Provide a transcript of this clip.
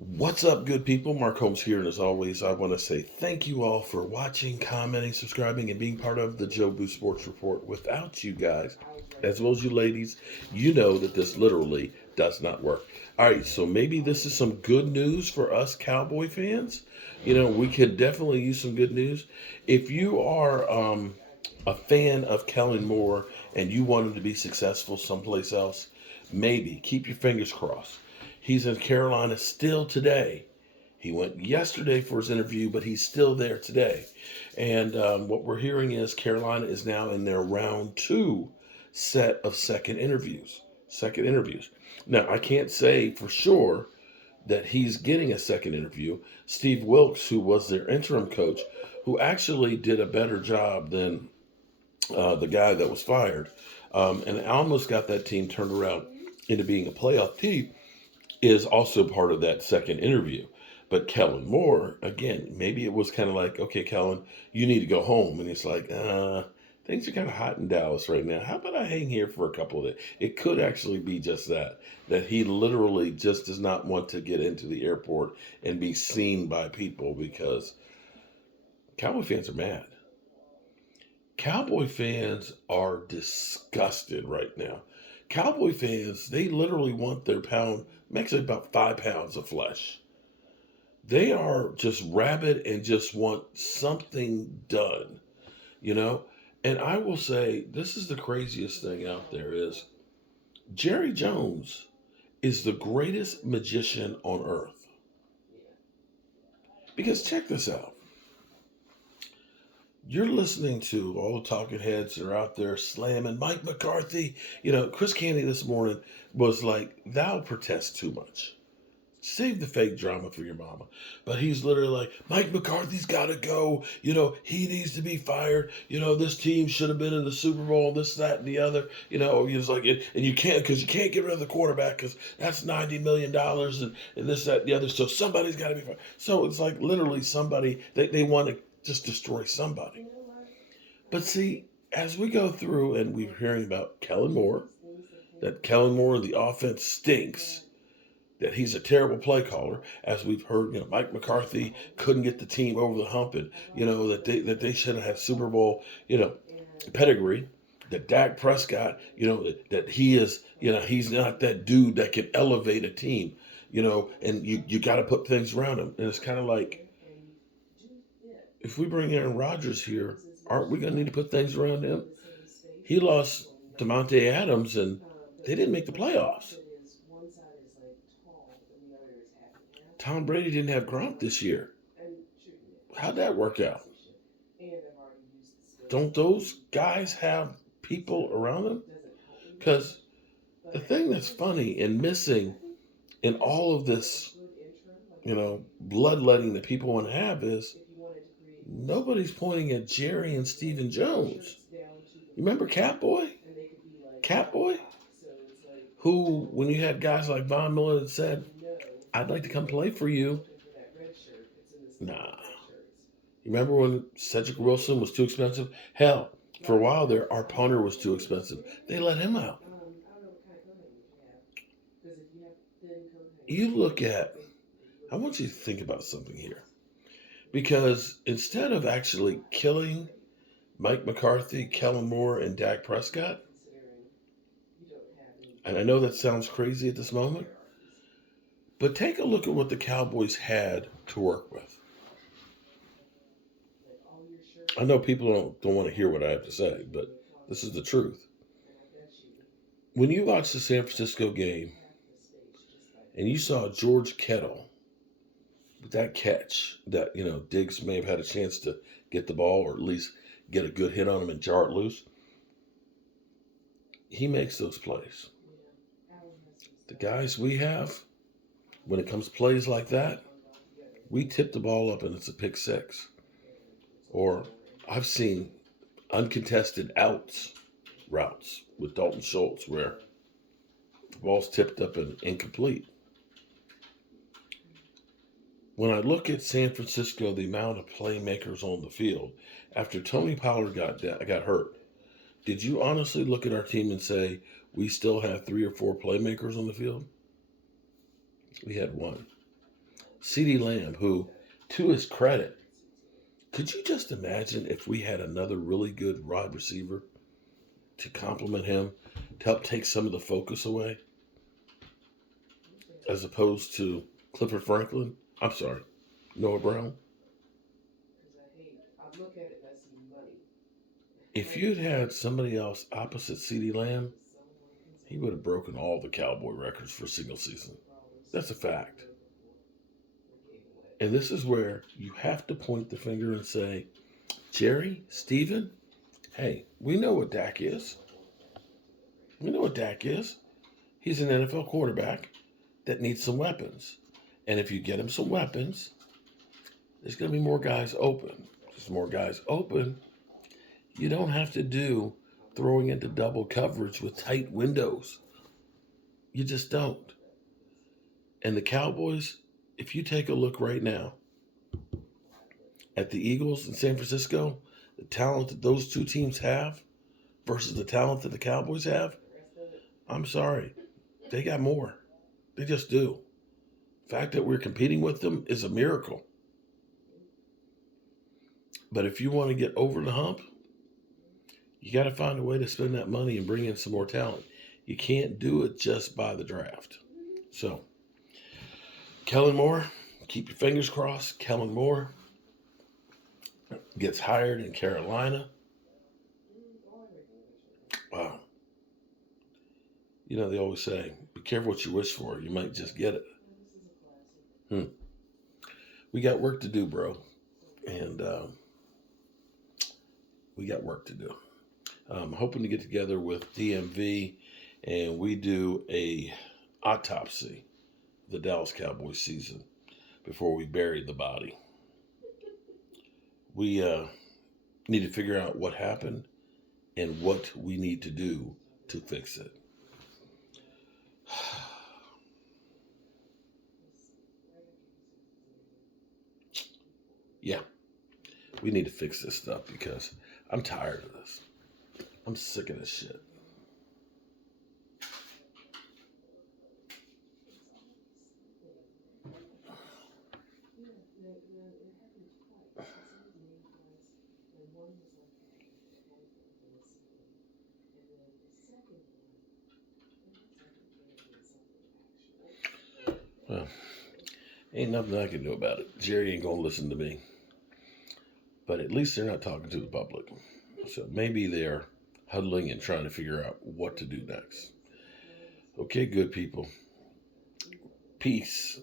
What's up, good people? Mark Holmes here, and as always, I want to say thank you all for watching, commenting, subscribing, and being part of the Joe Boo Sports Report. Without you guys, as well as you ladies, you know that this literally does not work. All right, so maybe this is some good news for us Cowboy fans. We could definitely use some good news. If you are a fan of Kellen Moore and you want him to be successful someplace else, maybe keep your fingers crossed. He's in Carolina still today. He went yesterday for his interview, but he's still there today. And what we're hearing is Carolina is now in their round two set of second interviews. Second interviews. Now, I can't say for sure that he's getting a second interview. Steve Wilkes, who was their interim coach, who actually did a better job than the guy that was fired, and almost got that team turned around into being a playoff team, is also part of that second interview. But Kellen Moore, again, maybe it was kind of like, okay, Kellen, you need to go home. And it's like, things are kind of hot in Dallas right now. How about I hang here for a couple of days? It could actually be just that he literally just does not want to get into the airport and be seen by people because Cowboy fans are mad. Cowboy fans are disgusted right now. Cowboy fans, they literally want their pound, makes it about 5 pounds of flesh. They are just rabid and just want something done, you know? And I will say, this is the craziest thing out there is Jerry Jones is the greatest magician on earth. Because check this out. You're listening to all the talking heads that are out there slamming Mike McCarthy. Chris Candy this morning was like, thou protest too much. Save the fake drama for your mama. But he's literally like, Mike McCarthy's got to go. He needs to be fired. This team should have been in the Super Bowl, this, that, and the other. He's like, and you can't, because you can't get rid of the quarterback because that's $90 million and this, that, and the other. So somebody's got to be fired. So it's like literally somebody, they want to just destroy somebody. But see, as we go through and we're hearing about Kellen Moore, that Kellen Moore, the offense stinks, that he's a terrible play caller, as we've heard, Mike McCarthy couldn't get the team over the hump, and that they should have had Super Bowl, pedigree. That Dak Prescott, that he is, he's not that dude that can elevate a team, and you got to put things around him. And it's kind of like, if we bring Aaron Rodgers here, aren't we going to need to put things around him? He lost Devontae Adams, and they didn't make the playoffs. Tom Brady didn't have Gronk this year. How'd that work out? Don't those guys have people around them? Because the thing that's funny and missing in all of this, bloodletting that people want to have is nobody's pointing at Jerry and Stephen Jones. You remember Catboy? Catboy? Who, when you had guys like Von Miller that said, I'd like to come play for you. Nah. You remember when Cedric Wilson was too expensive? Hell, for a while there, our punter was too expensive. They let him out. You look at, I want you to think about something here. Because instead of actually killing Mike McCarthy, Kellen Moore, and Dak Prescott, and I know that sounds crazy at this moment, but take a look at what the Cowboys had to work with. I know people don't want to hear what I have to say, but this is the truth. When you watch the San Francisco game and you saw George Kittle with that catch that, Diggs may have had a chance to get the ball or at least get a good hit on him and jar it loose, he makes those plays. The guys we have, when it comes to plays like that, we tip the ball up and it's a pick six. Or I've seen uncontested routes with Dalton Schultz where the ball's tipped up and incomplete. When I look at San Francisco, the amount of playmakers on the field, after Tony Pollard got hurt, did you honestly look at our team and say, we still have 3 or 4 playmakers on the field? We had one. CeeDee Lamb, who, to his credit, could you just imagine if we had another really good wide receiver to complement him, to help take some of the focus away, as opposed to Clifford Franklin? I'm sorry, Noah Brown. If you'd had somebody else opposite CeeDee Lamb, he would have broken all the Cowboy records for a single season. That's a fact. And this is where you have to point the finger and say, Jerry, Steven, hey, we know what Dak is. We know what Dak is. He's an NFL quarterback that needs some weapons. And if you get him some weapons, there's going to be more guys open. There's more guys open. You don't have to do throwing into double coverage with tight windows. You just don't. And the Cowboys, if you take a look right now at the Eagles in San Francisco, the talent that those two teams have versus the talent that the Cowboys have, I'm sorry, they got more. They just do. The fact that we're competing with them is a miracle. But if you want to get over the hump, you got to find a way to spend that money and bring in some more talent. You can't do it just by the draft. So, Kellen Moore, keep your fingers crossed. Kellen Moore gets hired in Carolina. Wow. You know, they always say, be careful what you wish for. You might just get it. We got work to do, bro. And we got work to do. I'm hoping to get together with DMV and we do a autopsy of the Dallas Cowboys season before we bury the body. We need to figure out what happened and what we need to do to fix it. Yeah, we need to fix this stuff because I'm tired of this. I'm sick of this shit. Well, ain't nothing I can do about it. Jerry ain't gonna listen to me. But at least they're not talking to the public. So maybe they're huddling and trying to figure out what to do next. Okay, good people. Peace.